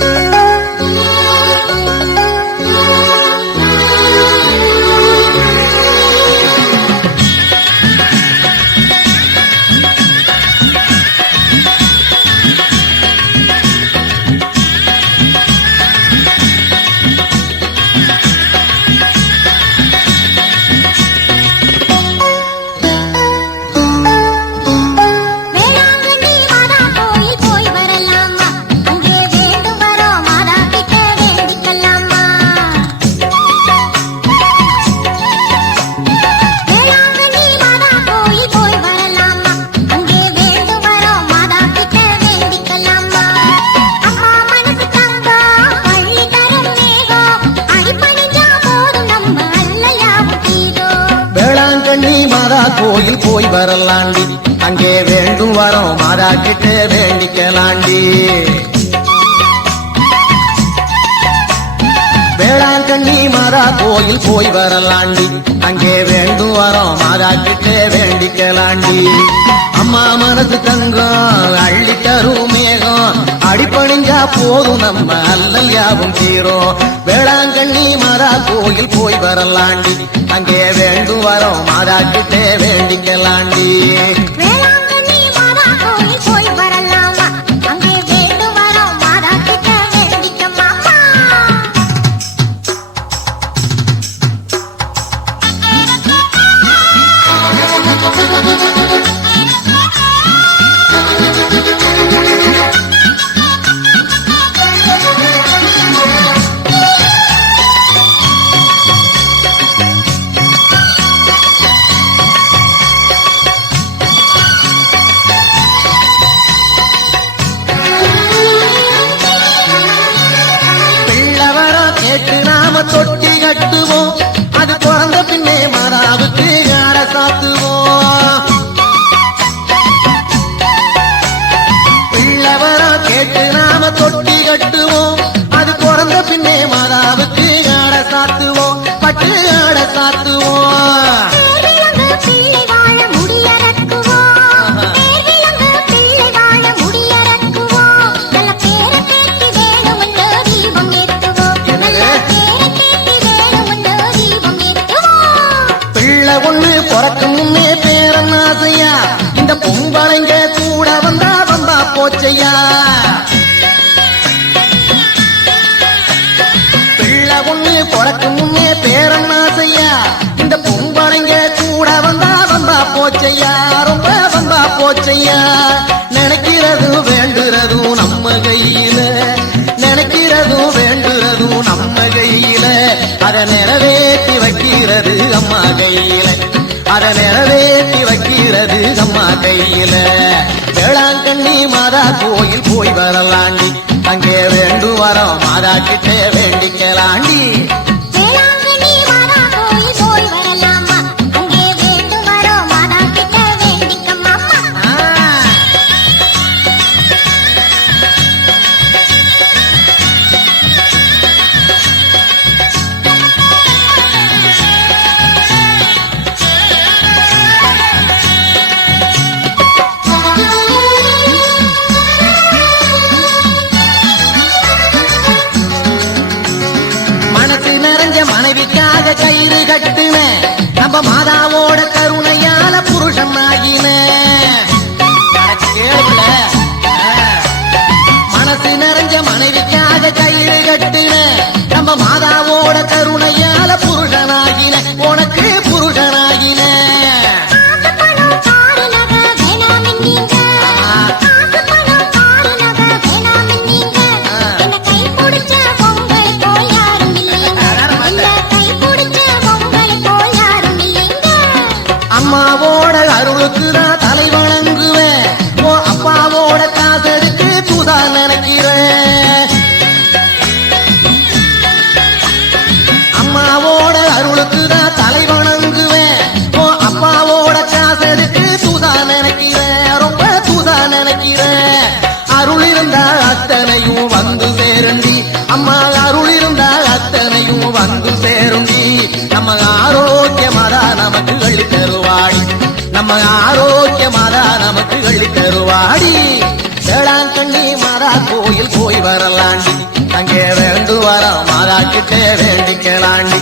Bye. கோயில் போய் வரலாண்டி. அங்கே வேண்டும் வரோம் மாதா கிட்ட வேண்டிக்கலாண்டி. வேளாண் கண்ணி மாதா கோயில் போய் வரலாண்டி. அங்கே வேண்டும் வரோம் மாதா கிட்ட வேண்டிக்கலாண்டி. அம்மா மனசு தங்கம் அள்ளி தரும் மேகம். அடிப்பணிஞ்சா போதும் நம்ம அல்லல் யாவும் தீரும். வேளாண் கண்ணி மாதா கோயில் போய் வரலாண்டி. அங்கே வேண்டு வரோம் மாதாக்கிட்டே வேண்டிக்கலாண்டி Santo புள்ள ஒண்ணு பிறக்கும் முன்னே பேரன் ஆசையா? இந்த பொம்பளைங்க கூட வந்தா வந்தா போச்சையா? பிள்ளை ஒண்ணு பிறக்கும் முன்னே பேரன் ஆசையா? இந்த பொம்பளைங்க கூட வந்தா வந்தா போச்சையா? ரொம்ப வந்தா போச்சையா? நினைக்கிறது வேண்டுறது மாகையில வேளாங்கண்ணி மாதா கோயில் போய் வரலாண்டி. அங்கே வேண்டு வரோம் மாதா கிட்டே வேண்டிக்கலாண்டி. மனத கயிறு கட்டுன நம்ம மாதாவோட கருணையால புருஷன் ஆகின. நம்ம ஆரோக்கிய மாதா நமக்கு அள்ளி தருவாடி. வேளாங்கண்ணி மாதா கோயில் போய் வரலாண்டி. அங்கே வேண்டு வர மாதா கிட்டே வேண்டிக்கலாண்டி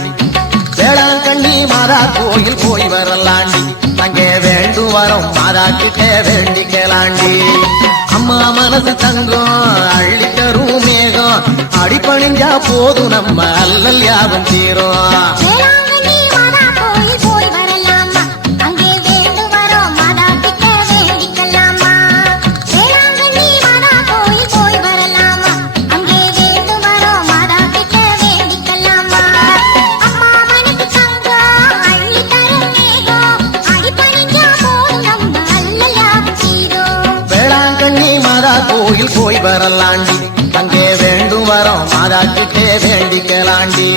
வேளாங்கண்ணி மாதா கோயில் போய் வரலாண்டி. அங்கே வேண்டு வரோம் மாதா கிட்டே வேண்டிக்கலாண்டி. அம்மா மனசு தங்கம் அள்ளி தரும் மேகம். அடிப்பணிஞ்சா போதும் நம்ம அல்லல் யாவும் தீரும் வரலாண்டி அங்கே வேண்டும் வரோம் மாதா வேண்டிக்கலாண்டி.